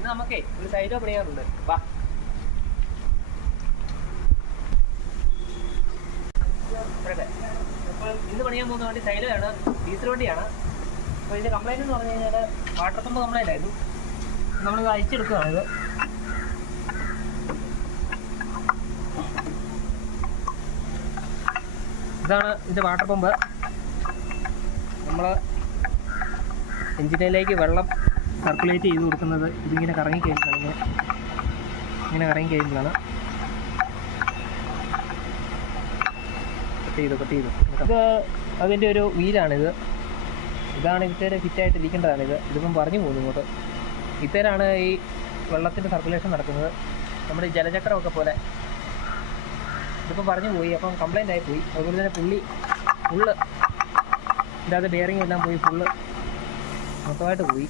ഇന്ന് നമുക്കേ ഒരു സൈലോ പണിയാറുണ്ട്. വാ. അപ്പോൾ ഇന്ന് പണിയാൻ പോകുന്ന വണ്ടി സൈലോയാണ്, ഡീസൽ വണ്ടിയാണ്. അപ്പോൾ ഇതിൻ്റെ കംപ്ലൈൻറ്റ് എന്ന് പറഞ്ഞു കഴിഞ്ഞാൽ വാട്ടർ പമ്പ് കംപ്ലൈൻ്റ് ആയിരുന്നു. നമ്മളിത് അയച്ചെടുക്കുകയാണിത്. ഇതാണ് ഇതിൻ്റെ വാട്ടർ പമ്പ്. നമ്മൾ എഞ്ചിനിലേക്ക് വെള്ളം സർക്കുലേറ്റ് ചെയ്ത് കൊടുക്കുന്നത് ഇതിങ്ങനെ കറങ്ങിക്കഴിഞ്ഞാണ്. ഇങ്ങനെ കറങ്ങിക്കഴിഞ്ഞാണ് കട്ട് ചെയ്തു. ഇത് അതിൻ്റെ ഒരു വീലാണിത്. ഇതാണ് ഇത്തേരെ ഫിറ്റായിട്ടിരിക്കേണ്ടതാണിത്. ഇതിപ്പം പറഞ്ഞു പോകുന്നു ഇങ്ങോട്ട്. ഇത്തേരാണ് ഈ വെള്ളത്തിൻ്റെ സർക്കുലേഷൻ നടക്കുന്നത്. നമ്മുടെ ഈ ജലചക്രമൊക്കെ പോലെ. ഇതിപ്പം പറഞ്ഞു പോയി, അപ്പം കംപ്ലൈൻ്റ് ആയിപ്പോയി. അതുപോലെ തന്നെ ഫുള്ള് ഇതിൻ്റെ ബെയറിംഗ് എല്ലാം പോയി, ഫുള്ള് മൊത്തമായിട്ട് പോയി.